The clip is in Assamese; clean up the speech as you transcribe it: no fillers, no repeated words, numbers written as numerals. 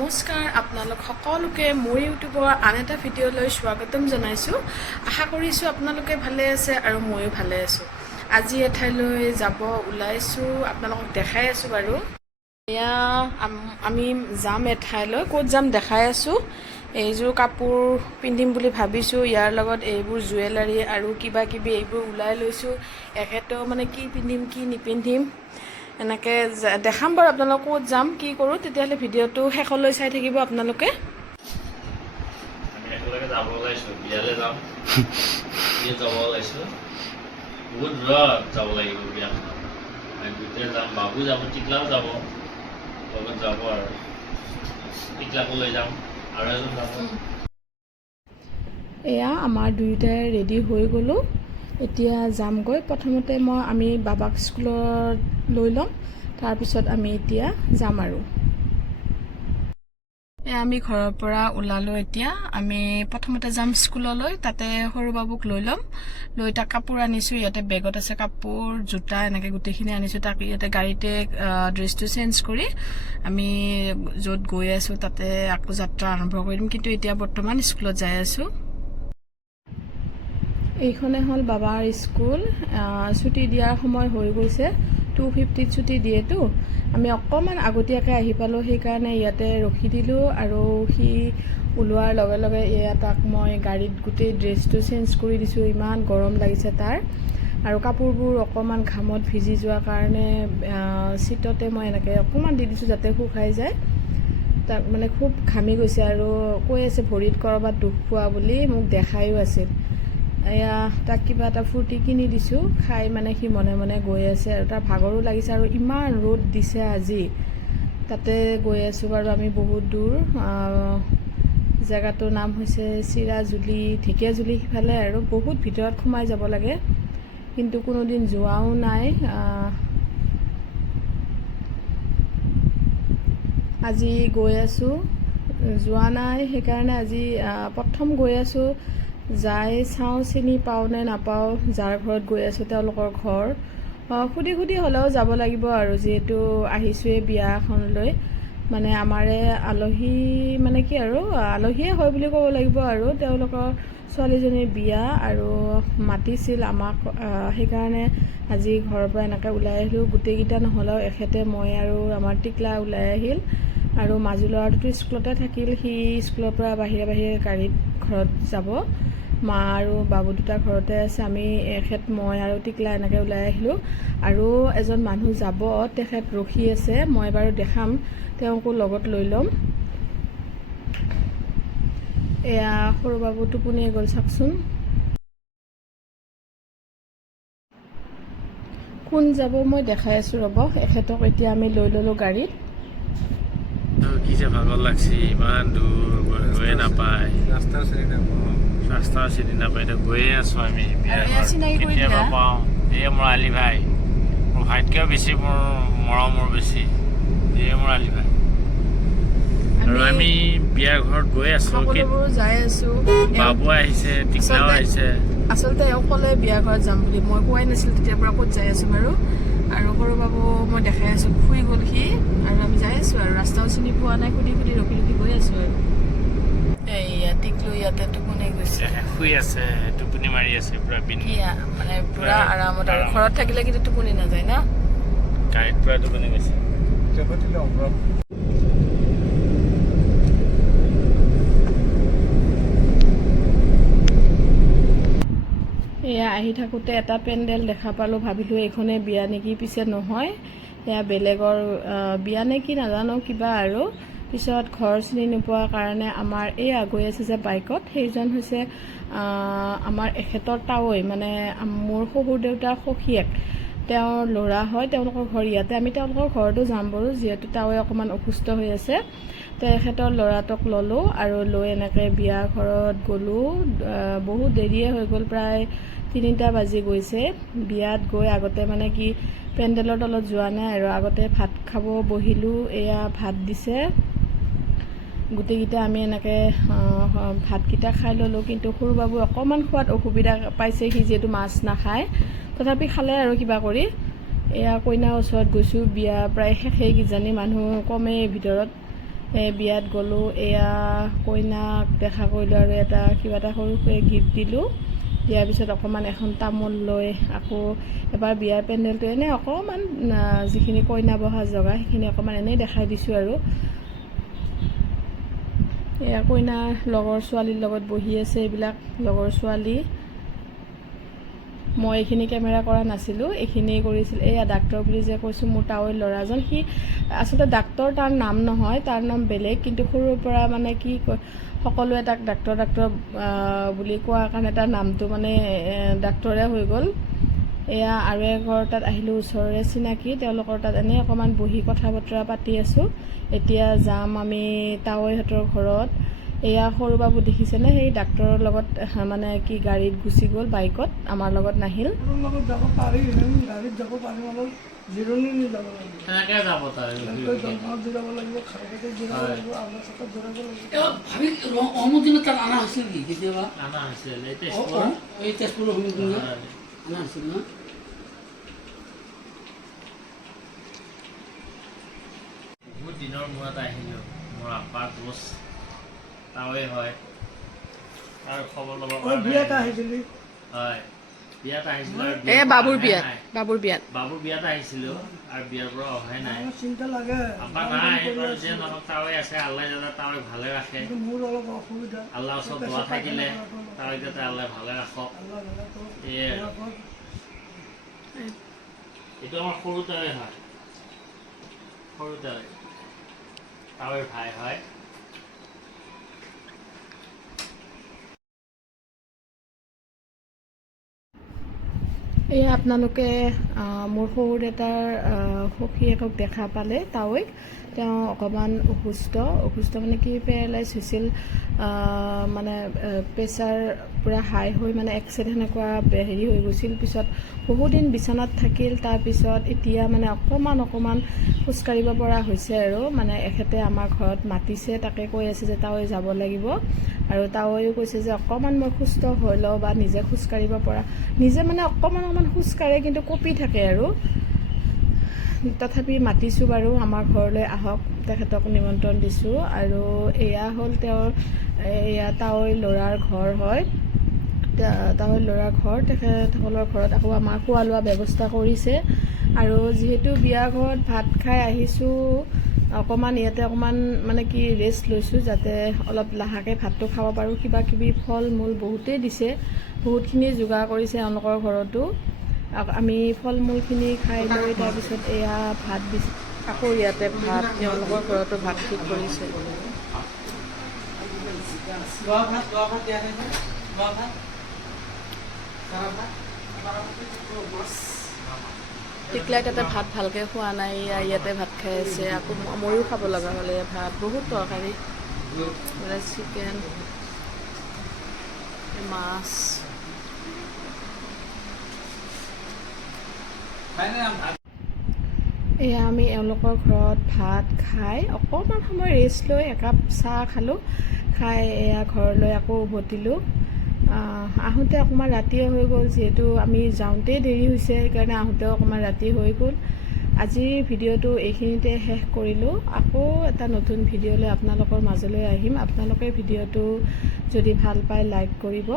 নমস্কাৰ আপোনালোক সকলোকে মোৰ ইউটিউবৰ আন এটা ভিডিঅ'লৈ স্বাগতম জনাইছোঁ। আশা কৰিছোঁ আপোনালোকে ভালে আছে আৰু ময়ো ভালে আছোঁ। আজি এঠাইলৈ যাব ওলাইছোঁ, আপোনালোকক দেখাই আছোঁ বাৰু। এয়া আমি যাম এঠাইলৈ, ক'ত যাম দেখাই আছোঁ। এইযোৰ কাপোৰ পিন্ধিম বুলি ভাবিছোঁ, ইয়াৰ লগত এইবোৰ জুৱেলাৰী আৰু কিবা কিবি এইবোৰ ওলাই লৈছোঁ। এখেতেও মানে কি পিন্ধিম কি নিপিন্ধিম এনেকৈ দেখাম বাৰু আপোনালোক ক'ত যাম কি কৰোঁ। তেতিয়াহ'লে ভিডিঅ'টো শেষলৈ চাই থাকিব আপোনালোকে। যাব ওলাইছোঁ, বিয়ালৈ যাম। বিয়া যাব ওলাইছোঁ, বহুত দূৰত যাব লাগিব বিয়াখনত। গোটেই যাম, বাবু যাব, টিকলাও যাব, লগত যাব আৰু টিকলাকো লৈ যাম আৰু এজন যাব। এয়া আমাৰ দুয়োটাই ৰেডি হৈ গ'লোঁ, এতিয়া যামগৈ। প্ৰথমতে আমি বাবাক স্কুলত লৈ ল'ম, তাৰপিছত আমি এতিয়া যাম আৰু। আমি ঘৰৰ পৰা ওলালোঁ, এতিয়া আমি প্ৰথমতে যাম স্কুললৈ, তাতে সৰু বাবুক লৈ ল'ম। লৈ তাক কাপোৰ আনিছোঁ, ইয়াতে বেগত আছে কাপোৰ জোতা এনেকৈ গোটেইখিনি আনিছোঁ। তাক ইয়াতে গাড়ীতে ড্ৰেছটো চেঞ্জ কৰি আমি য'ত গৈ আছোঁ তাতে আকৌ যাত্ৰা আৰম্ভ কৰিম, কিন্তু এতিয়া বৰ্তমান স্কুলত যাই আছোঁ। এইখনে হ'ল বাবাৰ স্কুল। ছুটি দিয়াৰ সময় হৈ গৈছে, 2:50 ছুটি দিয়েতো। আমি অকণমান আগতীয়াকৈ আহি পালোঁ, সেইকাৰণে ইয়াতে ৰখি দিলোঁ। আৰু সি ওলোৱাৰ লগে লগে তাক মই গাড়ীত গোটেই ড্ৰেছটো চেঞ্জ কৰি দিছোঁ, ইমান গৰম লাগিছে তাৰ। আৰু কাপোৰবোৰ অকণমান ঘামত ভিজি যোৱাৰ কাৰণে চিটতে মই এনেকৈ অকণমান দি দিছোঁ যাতে শুকাই যায়। তাক মানে খুব ঘামি গৈছে আৰু কৈ আছে ভৰিত ক'ৰবাত দুখ পোৱা বুলি, মোক দেখায়ো আছিল। এয়া তাক কিবা এটা ফূৰ্তি কিনি দিছোঁ, খাই মানে সি মনে মনে গৈ আছে। আৰু তাৰ ভাগৰো লাগিছে আৰু ইমান ৰ'দ দিছে আজি। তাতে গৈ আছোঁ বাৰু আমি বহুত দূৰ। জেগাটোৰ নাম হৈছে চিৰাজুলি, ঢেকীয়াজুলি সিফালে আৰু বহুত ভিতৰত সোমাই যাব লাগে, কিন্তু কোনোদিন যোৱাও নাই। আজি গৈ আছোঁ, যোৱা নাই, সেইকাৰণে আজি প্ৰথম গৈ আছোঁ। যাই চাওঁ চিনি পাওঁ নে নাপাওঁ, যাৰ ঘৰত গৈ আছোঁ তেওঁলোকৰ ঘৰ। সুধি সুধি হ'লেও যাব লাগিব আৰু, যিহেতু আহিছোঁৱেই বিয়া এখনলৈ। মানে আমাৰে আলহী, মানে কি আৰু আলহীয়ে হয় বুলি ক'ব লাগিব আৰু। তেওঁলোকৰ ছোৱালীজনীৰ বিয়া আৰু মাতিছিল আমাক, সেইকাৰণে আজি ঘৰৰ পৰা এনেকৈ ওলাই আহিলোঁ। গোটেইকেইটা নহ'লেও এখেতে, মই আৰু আমাৰ টিকলা ওলাই আহিল। আৰু মাজু ল'ৰাটোতো স্কুলতে থাকিল, সি স্কুলৰ পৰা বাহিৰে বাহিৰে গাড়ীত ঘৰত যাব। মা আৰু বাবু দুটা ঘৰতে আছে। আমি এখেত, মই আৰু টিকলা এনেকৈ ওলাই আহিলোঁ। আৰু এজন মানুহ যাব, তেখেত ৰখি আছে, মই বাৰু দেখাম, তেওঁকো লগত লৈ ল'ম। এয়া সৰু বাবু টোপনিয়ে গ'ল চাওকচোন। কোন যাব মই দেখাই আছোঁ ৰ'ব। এখেতক এতিয়া আমি লৈ ল'লোঁ গাড়ীত। কি যে ভাগৰ লাগছে, ইমান দূৰ গৈয়ে নাপায়, ৰাস্তাও চিনি নাপায়। এতিয়া গৈয়ে আছোঁ আমি। কেতিয়াবা পাওঁ। এই মোৰ আলি ভাই, মোৰ ভাইতকৈও বেছি মোৰ মৰমৰ বেছি। এই মোৰ আলি ভাই। আৰু আমি বিয়াৰ ঘৰত গৈ আছোঁ, যাই আছোঁ। বাবু আহিছে, টিকলাও আহিছে। আচলতে এওঁ ক'লে বিয়া ঘৰত যাম বুলি, মই কোৱাই নাছিলোঁ তেতিয়াৰ পৰা ক'ত যাই আছোঁ বাৰু। আৰু সৰু বাবু মই দেখাই আছোঁ, শুই গ'ল সি, আৰু আমি যাই আছোঁ আৰু ৰাস্তাও চিনি পোৱা নাই, সুধি সুধি ৰখি ৰখি গৈ আছোঁ আৰু। এইয়া টিকলো ইয়াতে টোপনি গৈছে, শুই আছে, টোপনি মাৰি আছে পুৰা মানে পুৰা আৰামত। আৰু ঘৰত থাকিলে কিন্তু টোপনি নাযায় না, গাড়ীত পুৰা টোপনি গৈছে। এয়া আহি থাকোঁতে এটা পেণ্ডেল দেখা পালোঁ, ভাবিলোঁ এইখনে বিয়া নেকি, পিছে নহয়, এয়া বেলেগৰ বিয়া নে কি নাজানো কিবা আৰু। পিছত ঘৰ চিনি নোপোৱাৰ কাৰণে আমাৰ গৈ আছে যে বাইকত, সেইজন হৈছে আমাৰ এখেতৰ তাৱৈ, মানে মোৰ শহুৰ দেউতাৰ সখীয়েক, তেওঁৰ ল'ৰা হয়। তেওঁলোকৰ ঘৰ ইয়াতে, আমি তেওঁলোকৰ ঘৰতো যাম বাৰু, যিহেতু তাৱৈ অকণমান অসুস্থ হৈ আছে। তেখেতৰ ল'ৰাটোক ল'লোঁ আৰু লৈ এনেকৈ বিয়া ঘৰত গ'লোঁ। বহুত দেৰিয়ে হৈ গ'ল, প্ৰায় 3টা বাজি গৈছে। বিয়াত গৈ আগতে মানে কি পেণ্ডেলৰ তলত যোৱা নাই আৰু, আগতে ভাত খাব বহিলোঁ। এয়া ভাত দিছে, গোটেইকেইটা আমি এনেকৈ ভাতকেইটা খাই ল'লোঁ। কিন্তু সৰু বাবু অকণমান খোৱাত অসুবিধা পাইছে, সি যিহেতু মাছ নাখায়, তথাপি খালে আৰু কিবা কৰি। এয়া কইনাৰ ওচৰত গৈছোঁ, বিয়া প্ৰায় শেষেই কিজানি, মানুহ কমেই ভিতৰত। বিয়াত গ'লোঁ, এয়া কইনাক দেখা কৰিলোঁ আৰু এটা কিবা এটা সৰুকৈ গিফ্ট দিলোঁ। দিয়াৰ পিছত অকণমান এখন তামোল লৈ আকৌ এবাৰ বিয়াৰ পেণ্ডেলটো এনেই অকণমান যিখিনি কইনা বহা জগা সেইখিনি অকণমান এনেই দেখাই দিছোঁ আৰু। এয়া কইনাৰ লগৰ ছোৱালীৰ লগত বহি আছে, এইবিলাক লগৰ ছোৱালী। মই এইখিনি কেমেৰা কৰা নাছিলোঁ, এইখিনি কৰিছিল এয়া ডাক্তৰ বুলি যে কৈছোঁ মোৰ তাৱৈৰ ল'ৰাজন। সি আচলতে ডাক্তৰ তাৰ নাম নহয়, তাৰ নাম বেলেগ, কিন্তু সৰুৰ পৰা মানে কি কয় সকলোৱে তাক ডাক্তৰ বুলি কোৱাৰ কাৰণে তাৰ নামটো মানে ডাক্তৰে হৈ গ'ল। এয়া আৰু এঘৰ তাত আহিলোঁ, ওচৰৰে চিনাকি, তেওঁলোকৰ তাত এনেই অকণমান বহি কথা বতৰা পাতি আছোঁ। এতিয়া যাম আমি তাৱৈহঁতৰ ঘৰত। এয়া সৰু বাবু দেখিছেনে, সেই ডাক্তৰৰ লগত মানে কি গাড়ীত গুচি গ'ল, বাইকত, আমাৰ লগত নাহিল। যাব পাৰি, গাড়ীত যাব পাৰি, অলপ জিৰণি লৈ যাব লাগিব। কেনেকৈ যাব তাই? জলপানত জিৰাব লাগিব, খাৰঘাটত জিৰাব লাগিব, আউলা চকত জিৰাব লাগিব। অমুদিনত তাত অনা হৈছিল কি কেতিয়াবা? অনা হৈছিল এই এই তেজপুৰৰ সন্মুখীন অনা হৈছিল ন? বহুত দিনৰ মূৰত আহিলোঁ। মোৰ আপাৰ কোচ তাৱৈ হয়, তাৰ খবৰ ল'ব বিয়াত আহিছিলি? হয়, বিয়াত আহিছিলোঁ। বাবুৰ বিয়াত আহিছিলোঁ আৰু বিয়াৰ পৰা অহাই নাই। চিন্তা লাগে, আপা নাই, এইবাৰ যে নহওক তাৱৈ আছে, আল্লাই দাদা তাৱৈ ভালে ৰাখে। মোৰ অলপ অসুবিধা। আল্লাহ ওচৰত দোৱা থাকিলে তাৱৈ যাতে আল্লাই ভালে ৰাখক। এয়ে এইটো আমাৰ সৰু তাৱৈ হয়, সৰু তাৱৈ, তাৱৈৰ ভাই হয়। এয়া আপোনালোকে মোৰ সৰু দেউতাৰ সখীয়েকক দেখা পালে, তাৱৈক। তেওঁ অকণমান অসুস্থ মানে কি পেৰালাইজ হৈছিল, মানে প্ৰেছাৰ পূৰা হাই হৈ মানে এক্সিডেণ্ট সেনেকুৱা হেৰি হৈ গৈছিল। পিছত বহুদিন বিচনাত থাকিল, তাৰপিছত এতিয়া মানে অকণমান খোজকাঢ়িব পৰা হৈছে আৰু। মানে এখেতে আমাৰ ঘৰত মাতিছে, তাকে কৈ আছে যে তাৱৈ যাব লাগিব, আৰু তাৱৈও কৈছে যে অকণমান মই সুস্থ হৈ লওঁ বা নিজে খোজকাঢ়িব পৰা, নিজে মানে অকণমান খোজকাঢ়ে কিন্তু কঁপি থাকে আৰু। তথাপি মাতিছোঁ বাৰু, আমাৰ ঘৰলৈ আহক, তেখেতক নিমন্ত্ৰণ দিছোঁ। আৰু এয়া হ'ল তেওঁৰ তাৱৈৰ ল'ৰাৰ ঘৰ হয়, তাৱৈৰ ল'ৰাৰ ঘৰ। তেখেতসকলৰ ঘৰত আকৌ আমাৰ খোৱা লোৱা ব্যৱস্থা কৰিছে। আৰু যিহেতু বিয়া ঘৰত ভাত খাই আহিছোঁ, অকণমান ইয়াতে মানে কি ৰেষ্ট লৈছোঁ, যাতে অলপ লাহেকৈ ভাতটো খাব পাৰোঁ। কিবা কিবি ফল মূল বহুতেই দিছে, বহুতখিনি যোগাৰ কৰিছে এওঁলোকৰ ঘৰতো। আমি ফল মূলখিনি খাই লৈ তাৰপিছত এয়া ভাত দিছে, আকৌ ইয়াতে ভাত, তেওঁলোকৰ ঘৰতো ভাত ঠিক কৰিছে। টিকলাই তাতে ভাত ভালকৈ খোৱা নাই, ইয়াতে ভাত খাই আছে। আকৌ ময়ো খাব লগা হ'লে ভাত, বহুত তৰকাৰী, মানে চিকেন, মাছ। এয়া আমি এওঁলোকৰ ঘৰত ভাত খাই অকণমান সময় ৰেষ্ট লৈ একাপ চাহ খালোঁ, খাই এয়া ঘৰলৈ আকৌ উভতিলোঁ। আহোঁতে অকণমান ৰাতিয়ে হৈ গ'ল, যিহেতু আমি যাওঁতেই দেৰি হৈছে, সেইকাৰণে আহোঁতেও অকণমান ৰাতি হৈ গ'ল। আজিৰ ভিডিঅ'টো এইখিনিতে শেষ কৰিলোঁ। আকৌ এটা নতুন ভিডিঅ' লৈ আপোনালোকৰ মাজলৈ আহিম। আপোনালোকে ভিডিঅ'টো যদি ভাল পায় লাইক কৰিব।